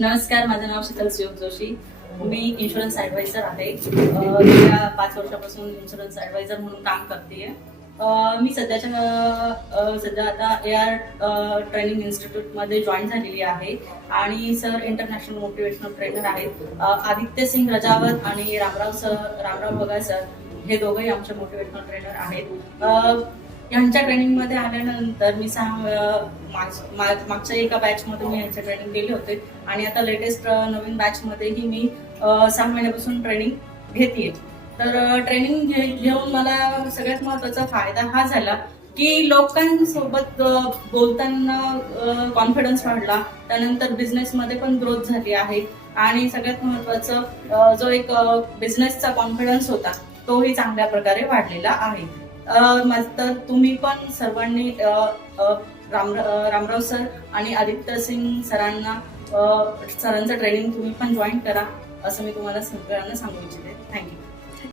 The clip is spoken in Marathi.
नमस्कार, माझं नाव शीतल सुयोग जोशी. मी इन्शुरन्स ॲडवायझर आहे. गेल्या 5 वर्षापासून इन्शुरन्स ॲडवायझर म्हणून काम करते. मी सध्या आता AR ट्रेनिंग इन्स्टिट्यूटमध्ये जॉईन झालेली आहे आणि सर इंटरनॅशनल मोटिवेशनल ट्रेनर आहेत. आदित्य सिंग रजावत आणि रामराव बघा सर, हे दोघंही आमचे मोटिवेशनल ट्रेनर आहेत. यांच्या ट्रेनिंगमध्ये आल्यानंतर मी मागच्या एका बॅचमध्ये मी यांच्या ट्रेनिंग केली होते आणि आता लेटेस्ट नवीन बॅचमध्येही मी 6 महिन्यापासून ट्रेनिंग घेते. तर ट्रेनिंग घेऊन मला सगळ्यात महत्त्वाचा फायदा हा झाला की लोकांसोबत बोलताना कॉन्फिडन्स वाढला. त्यानंतर बिझनेसमध्ये पण ग्रोथ झाली आहे आणि सगळ्यात महत्त्वाचं जो एक बिझनेसचा कॉन्फिडन्स होता तोही चांगल्या प्रकारे वाढलेला आहे. तर तुम्ही पण सर्वांनी रामराव सर आणि आदित्य सिंग सरांचं ट्रेनिंग तुम्ही पण जॉईन करा, असं मी तुम्हाला सगळ्यांना सांगू इच्छिते. थँक्यू.